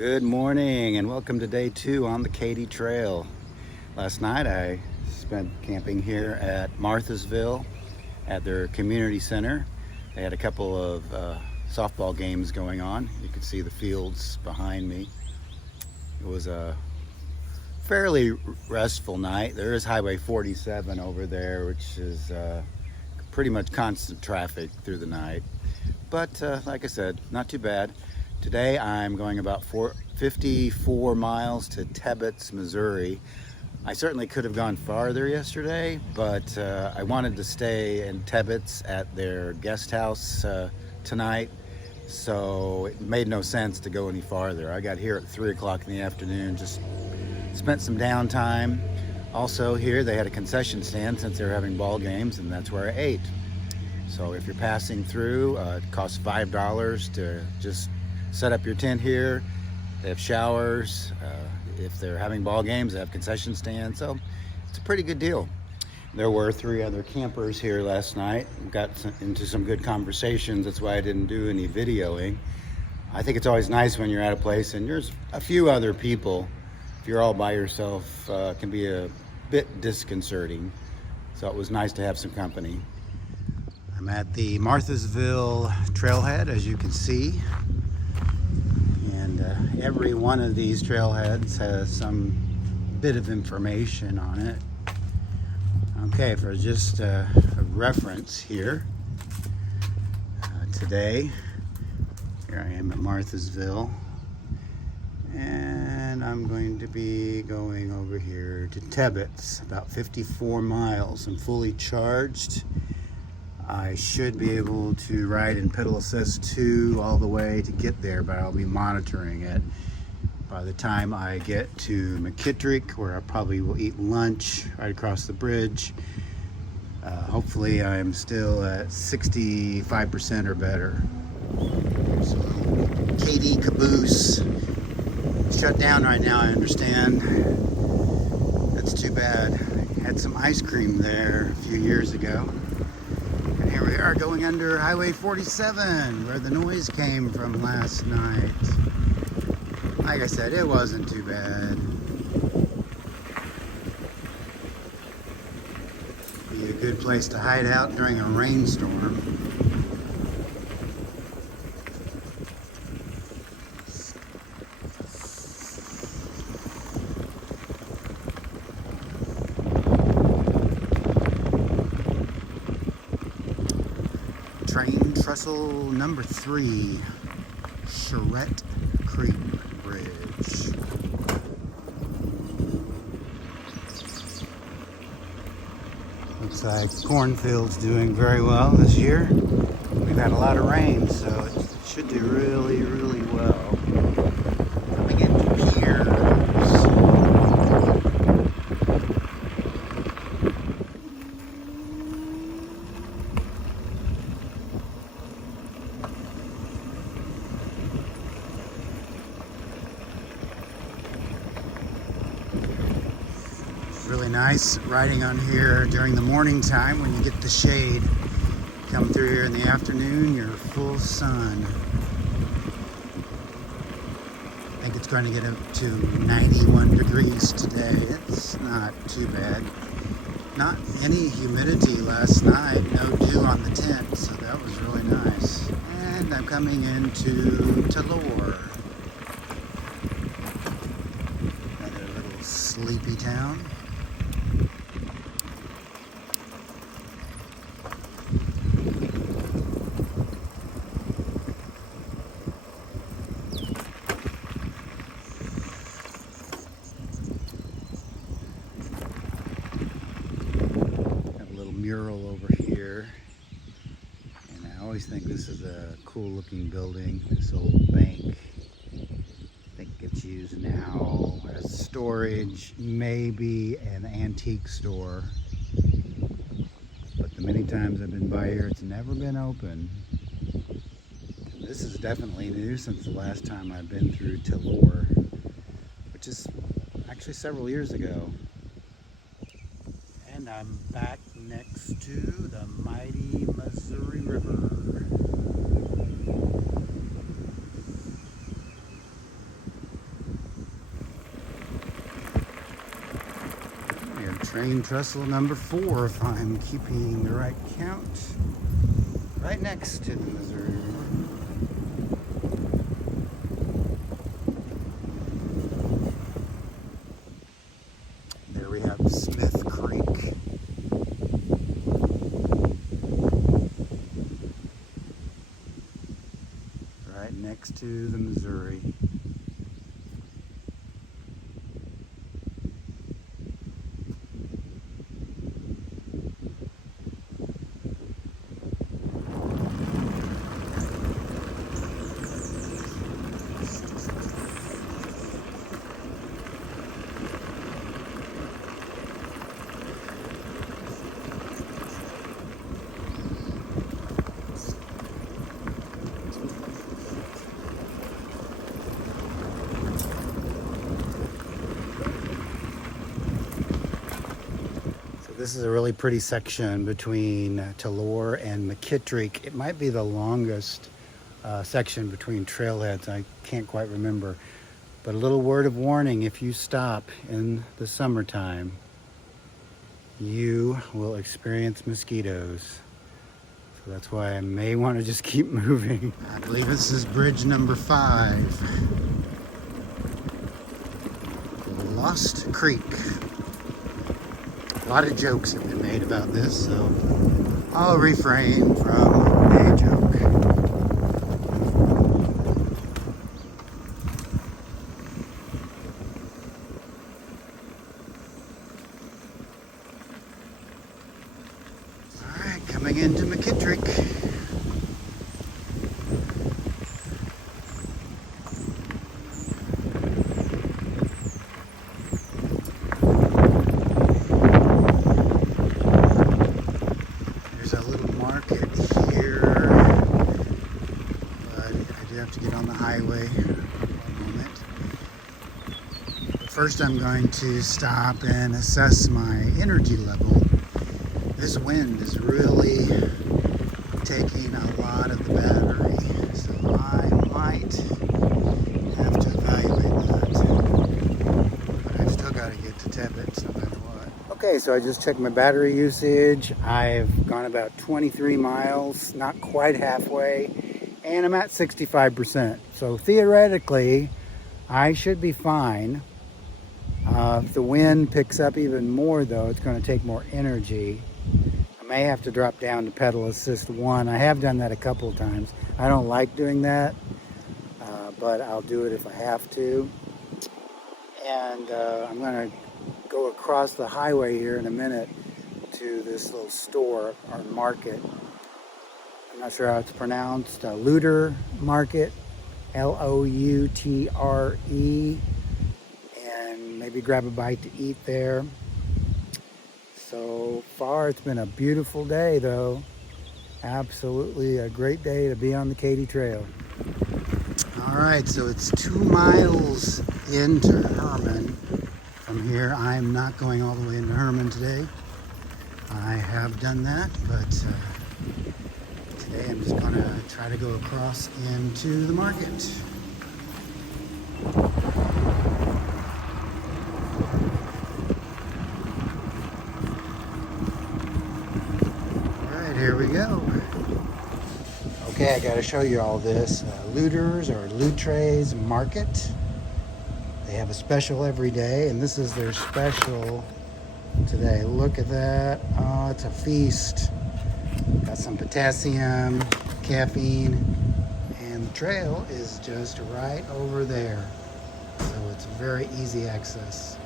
Good morning and welcome to day 2 on the KATY Trail. Last night I spent camping here at Marthasville at their community center. They had a couple of softball games going on. You can see the fields behind me. It was a fairly restful night. There is Highway 47 over there, which is pretty much constant traffic through the night. But like I said, not too bad. Today I'm going about 54 miles to Tebbetts, Missouri. I certainly could have gone farther yesterday, but I wanted to stay in Tebbetts at their guest house tonight, so it made no sense to go any farther. I got here at 3 o'clock in the afternoon, just spent some downtime. Also here they had a concession stand since they were having ball games, and that's where I ate. So if you're passing through, it costs $5 to just set up your tent here. They have showers. If they're having ball games, they have concession stands. So it's a pretty good deal. There were 3 other campers here last night. Got into some good conversations. That's why I didn't do any videoing. I think it's always nice when you're at a place and there's a few other people. If you're all by yourself, it can be a bit disconcerting. So it was nice to have some company. I'm at the Marthasville Trailhead, as you can see. And every one of these trailheads has some bit of information on it. Okay, for just a reference here, today, here I am at Marthasville, and I'm going to be going over here to Tebbetts, about 54 miles. I'm fully charged. I should be able to ride in pedal assist 2 all the way to get there, but I'll be monitoring it. By the time I get to McKittrick, where I probably will eat lunch right across the bridge, hopefully I'm still at 65% or better. So KATY caboose shut down right now, I understand. That's too bad. Had some ice cream there a few years ago. And here we are going under Highway 47, where the noise came from last night. Like I said, it wasn't too bad. Be a good place to hide out during a rainstorm. Train trestle number 3, Charette Creek Bridge. Looks like cornfield's doing very well this year. We've had a lot of rain, so it should do really, really well. Coming into Piers. Really nice riding on here during the morning time when you get the shade. Come through here in the afternoon, you're full sun. I think it's going to get up to 91 degrees today. It's not too bad. Not any humidity last night, no dew on the tent, so that was really nice. And I'm coming into Treloar. Another little sleepy town. Mural over here, and I always think this is a cool looking building. This old bank, I think it's used now as storage, maybe an antique store, but the many times I've been by here it's never been open. This is definitely new since the last time I've been through Treloar, which is actually several years ago. And I'm back next to the mighty Missouri River. Train trestle number 4, if I'm keeping the right count, right next to the Missouri River. There we have Smith Creek. Right next to the Missouri. This is a really pretty section between Treloar and McKittrick. It might be the longest section between trailheads. I can't quite remember. But a little word of warning, if you stop in the summertime, you will experience mosquitoes. So that's why I may want to just keep moving. I believe this is bridge number 5. Lost Creek. A lot of jokes have been made about this, so I'll refrain from a joke. All right, coming into McKittrick. First, I'm going to stop and assess my energy level. This wind is really taking a lot of the battery, so I might have to evaluate that. But I've still got to get to Tebbets no matter what. Okay, so I just checked my battery usage. I've gone about 23 miles, not quite halfway, and I'm at 65%. So theoretically, I should be fine. If the wind picks up even more, though, it's going to take more energy. I may have to drop down to pedal assist 1. I have done that a couple of times. I don't like doing that, but I'll do it if I have to. And I'm going to go across the highway here in a minute to this little store or market. I'm not sure how it's pronounced. Lutters Market, L-O-U-T-R-E. Maybe grab a bite to eat there. So far, it's been a beautiful day, though. Absolutely a great day to be on the KATY Trail. All right, so it's 2 miles into Herman. From here, I'm not going all the way into Herman today. I have done that, but today I'm just going to try to go across into the market. Here we go. Okay, I got to show you all this. Lutters or Lutters Market. They have a special every day, and this is their special today. Look at that. Oh, it's a feast. Got some potassium, caffeine, and the trail is just right over there. So it's very easy access.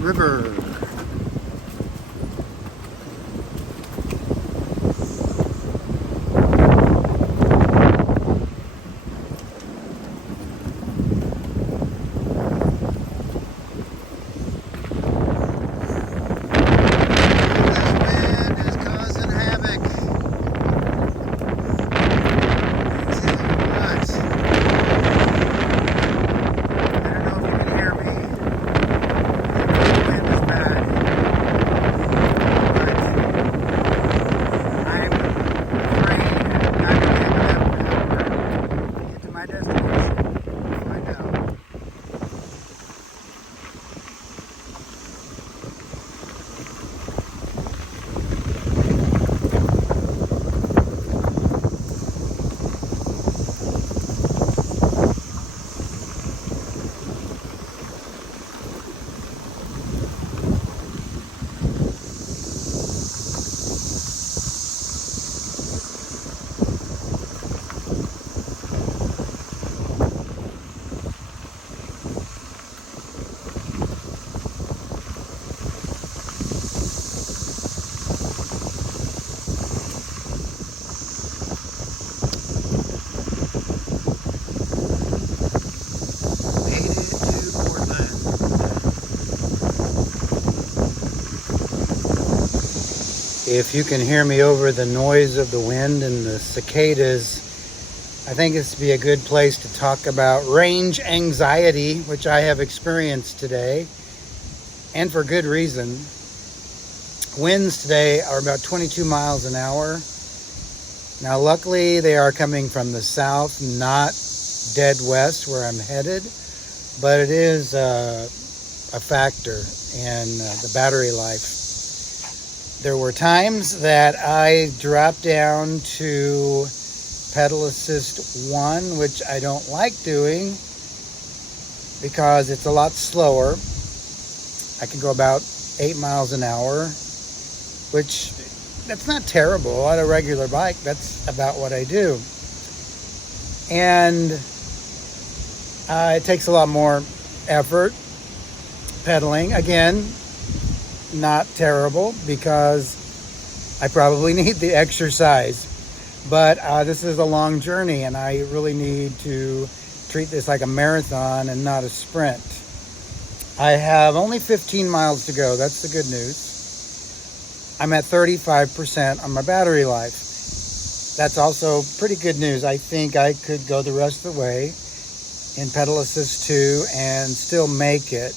River. If you can hear me over the noise of the wind and the cicadas, I think this would be a good place to talk about range anxiety, which I have experienced today, and for good reason. Winds today are about 22 miles an hour. Now, luckily, they are coming from the south, not dead west where I'm headed, but it is a factor in the battery life. There were times that I dropped down to pedal assist 1, which I don't like doing because it's a lot slower. I can go about 8 miles an hour, which that's not terrible. On a regular bike, that's about what I do. And it takes a lot more effort pedaling. Again, not terrible because I probably need the exercise. But this is a long journey, and I really need to treat this like a marathon and not a sprint. I have only 15 miles to go. That's the good news. I'm at 35% on my battery life. That's also pretty good news. I think I could go the rest of the way in pedal assist 2 and still make it.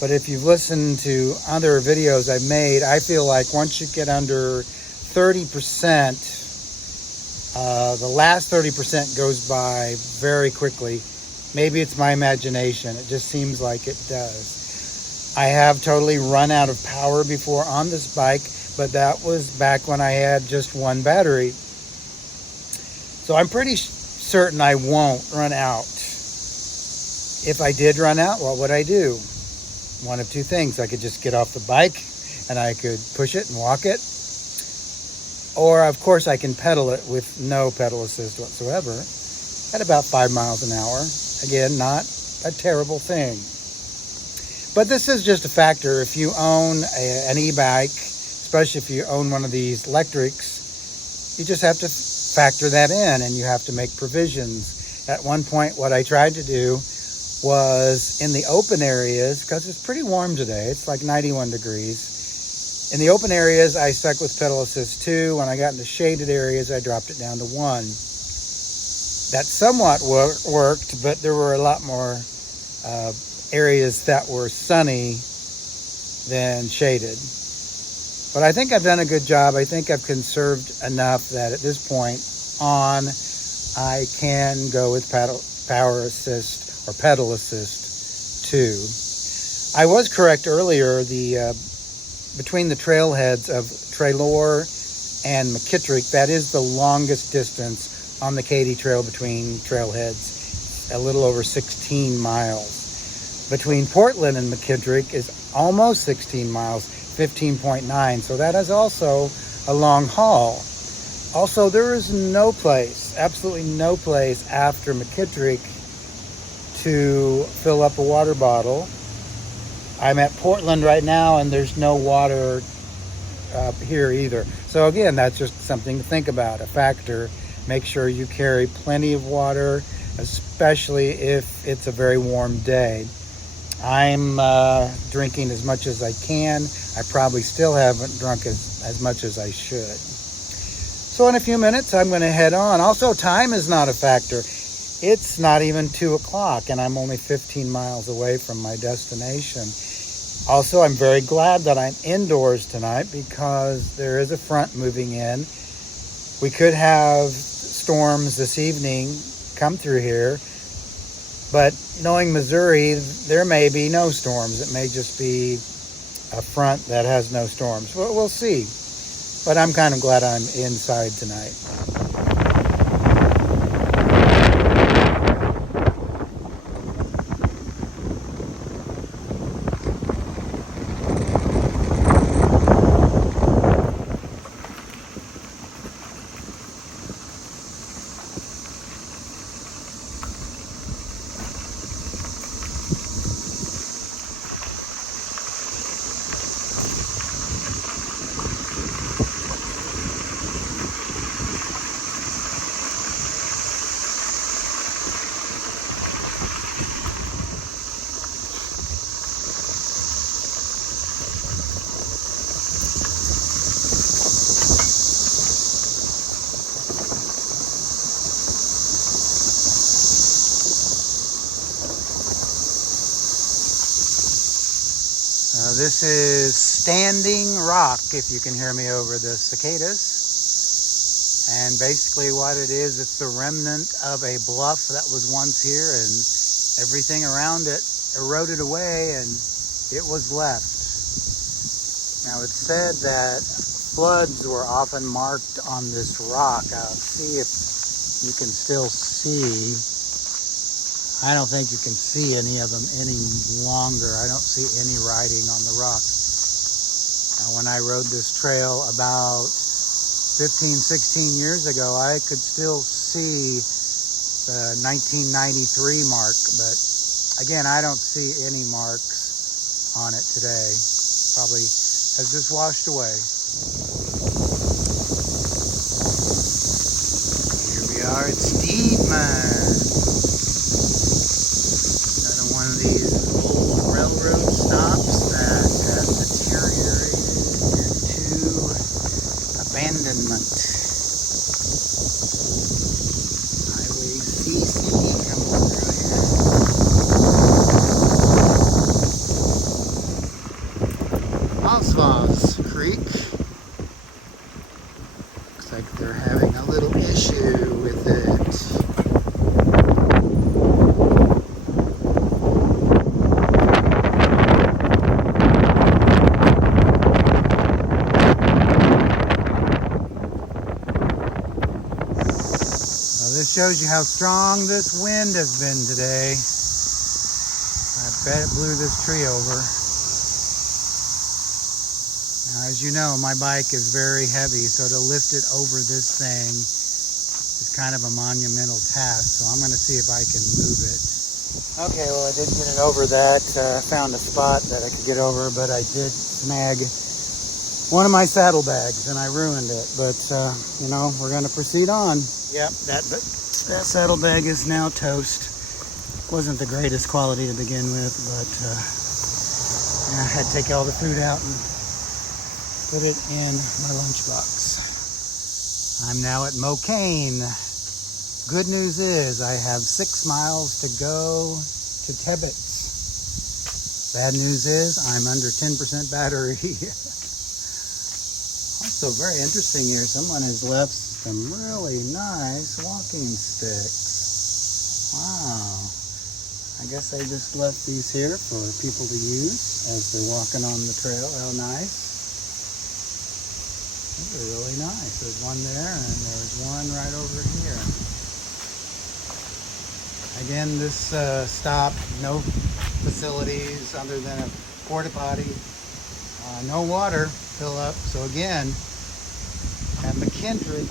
But if you've listened to other videos I've made, I feel like once you get under 30%, the last 30% goes by very quickly. Maybe it's my imagination. It just seems like it does. I have totally run out of power before on this bike, but that was back when I had just one battery. So I'm pretty certain I won't run out. If I did run out, what would I do? One of two things. I could just get off the bike and I could push it and walk it. Or, of course, I can pedal it with no pedal assist whatsoever at about 5 miles an hour. Again, not a terrible thing. But this is just a factor. If you own an e-bike, especially if you own one of these electrics, you just have to factor that in, and you have to make provisions. At one point, what I tried to do was in the open areas, because it's pretty warm today, it's like 91 degrees. In the open areas, I stuck with pedal assist 2. When I got into shaded areas, I dropped it down to 1. That somewhat worked, but there were a lot more areas that were sunny than shaded. But I think I've done a good job. I think I've conserved enough that at this point on, I can go with power assist or pedal assist 2. I was correct earlier. Between the trailheads of Treloar and McKittrick, that is the longest distance on the KATY Trail between trailheads, a little over 16 miles. Between Portland and McKittrick is almost 16 miles, 15.9, so that is also a long haul. Also, there is no place, absolutely no place after McKittrick to fill up a water bottle. I'm at Portland right now, and there's no water here either. So again, that's just something to think about, a factor. Make sure you carry plenty of water, especially if it's a very warm day. I'm drinking as much as I can. I probably still haven't drunk as much as I should. So in a few minutes, I'm going to head on. Also, time is not a factor. It's not even 2 o'clock, and I'm only 15 miles away from my destination. Also, I'm very glad that I'm indoors tonight because there is a front moving in. We could have storms this evening come through here, but knowing Missouri, there may be no storms. It may just be a front that has no storms. We'll see. But I'm kind of glad I'm inside tonight. This is Standing Rock, if you can hear me over the cicadas. And basically what it is, it's the remnant of a bluff that was once here, and everything around it eroded away and it was left. Now it's said that floods were often marked on this rock. I'll see if you can still see. I don't think you can see any of them any longer. I don't see any writing on the rock. Now, when I rode this trail about 15, 16 years ago, I could still see the 1993 mark, but again, I don't see any marks on it today. Probably has just washed away. Here we are at Steedman. One of these old railroad stops that has deteriorated into abandonment. Highway CC coming through here. Oswald's Creek. Looks like they're having a little issue with it. Shows you how strong this wind has been today. I bet it blew this tree over. Now, as you know, my bike is very heavy, so to lift it over this thing is kind of a monumental task. So I'm going to see if I can move it. Okay, well, I did get it over that. Found a spot that I could get over, but I did snag one of my saddlebags and I ruined it. But, you know, we're going to proceed on. Yep, that saddlebag is now toast. Wasn't the greatest quality to begin with, but I had to take all the food out and put it in my lunchbox. I'm now at Mokane. Good news is I have 6 miles to go to Tebbets. Bad news is I'm under 10% battery. Also very interesting here, someone has left some really nice walking sticks. Wow. I guess they just left these here for people to use as they're walking on the trail. How nice. These are really nice. There's one there and there's one right over here. Again, this stop, no facilities other than a porta potty. No water fill up. So again, at McKendrick,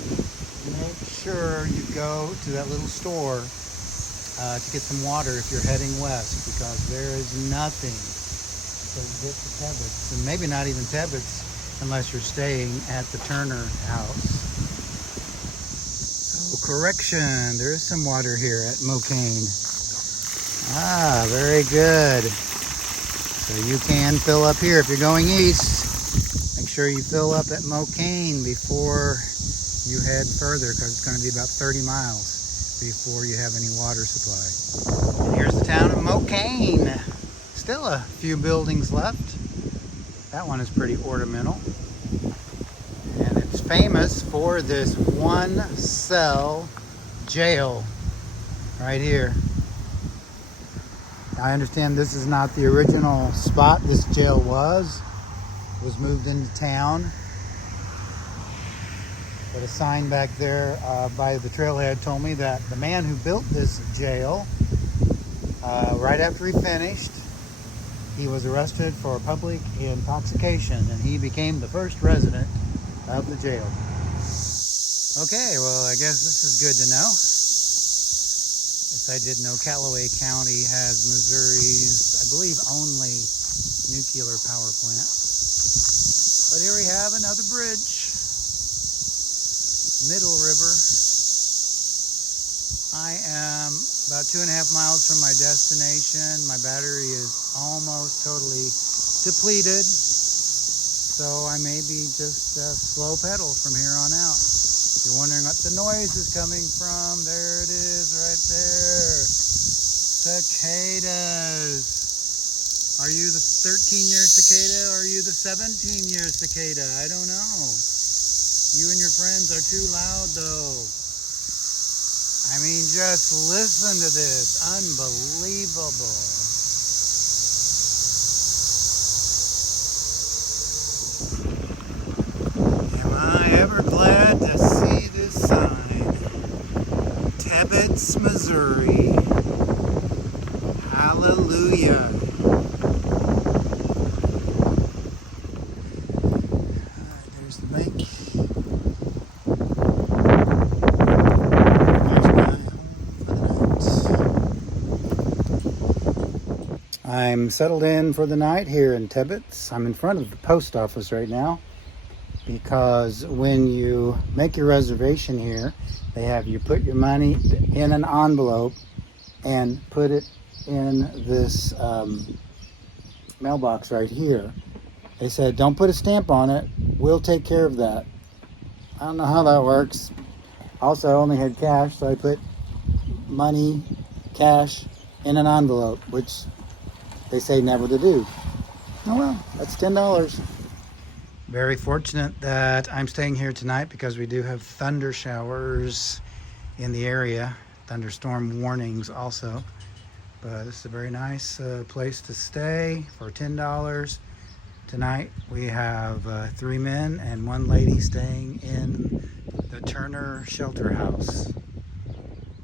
make sure you go to that little store to get some water if you're heading west, because there is nothing to get to Tebbets, and maybe not even Tebbets unless you're staying at the Turner house. So correction, there is some water here at Mokane. Ah, very good. So you can fill up here if you're going east. Make sure you fill up at Mokane before you head further, because it's going to be about 30 miles before you have any water supply. And here's the town of Mokane. Still a few buildings left. That one is pretty ornamental. And it's famous for this one cell jail right here. I understand this is not the original spot this jail was. It was moved into town. But a sign back there by the Trailhead told me that the man who built this jail, right after he finished, he was arrested for public intoxication, and he became the first resident of the jail. Okay, well, I guess this is good to know. Yes, I did know Callaway County has Missouri's, I believe, only nuclear power plant. But here we have another bridge. Middle River. I am about 2.5 miles from my destination. My battery is almost totally depleted, so I may be just slow pedal from here on out. If you're wondering what the noise is coming from, there it is right there. Cicadas. Are you the 13-year cicada or are you the 17-year cicada? I don't know. You and your friends are too loud though. I mean, just listen to this. Unbelievable. Am I ever glad to see this sign? Tebbets, Missouri. Hallelujah. There's the lake. I'm settled in for the night here in Tebbets. I'm in front of the post office right now because when you make your reservation here, they have you put your money in an envelope and put it in this mailbox right here. They said, don't put a stamp on it. We'll take care of that. I don't know how that works. Also, I only had cash, so I put money, cash, in an envelope, which they say never to do. Oh well, that's $10. Very fortunate that I'm staying here tonight because we do have thunder showers in the area. Thunderstorm warnings also. But this is a very nice place to stay for $10. Tonight we have 3 men and 1 lady staying in the Turner Shelter House.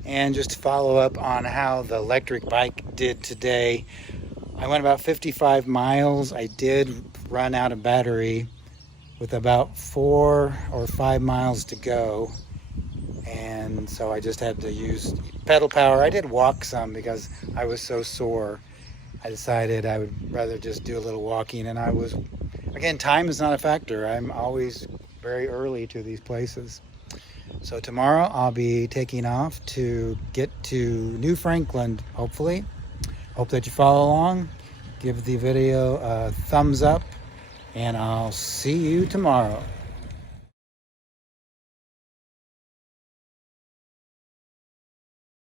And just to follow up on how the electric bike did today, I went about 55 miles. I did run out of battery with about 4 or 5 miles to go. And so I just had to use pedal power. I did walk some because I was so sore. I decided I would rather just do a little walking, and I was, again, time is not a factor. I'm always very early to these places. So tomorrow I'll be taking off to get to New Franklin, hopefully. Hope that you follow along. Give the video a thumbs up, and I'll see you tomorrow.